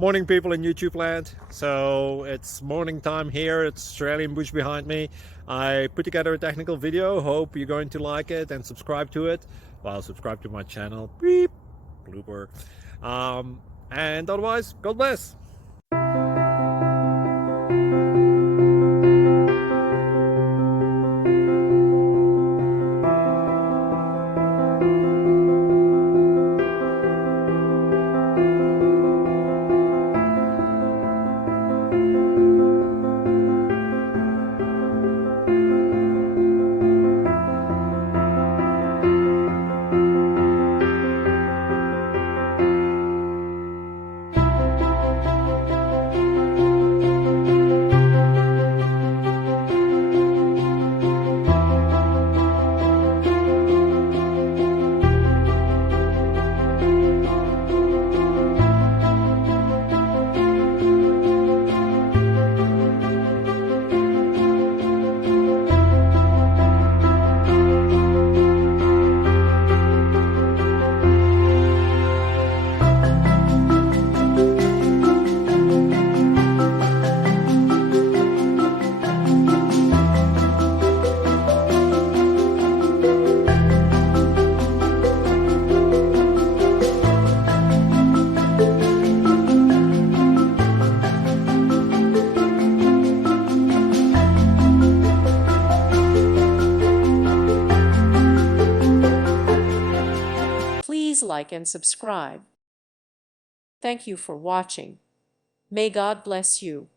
Morning, people in YouTube land. So it's morning time here. It's Australian bush behind me. I put together a technical video. Hope you're going to like it and subscribe to it. Well, subscribe to my channel. Beep, blooper. And otherwise, God bless. Please like and subscribe. Thank you for watching. May God bless you.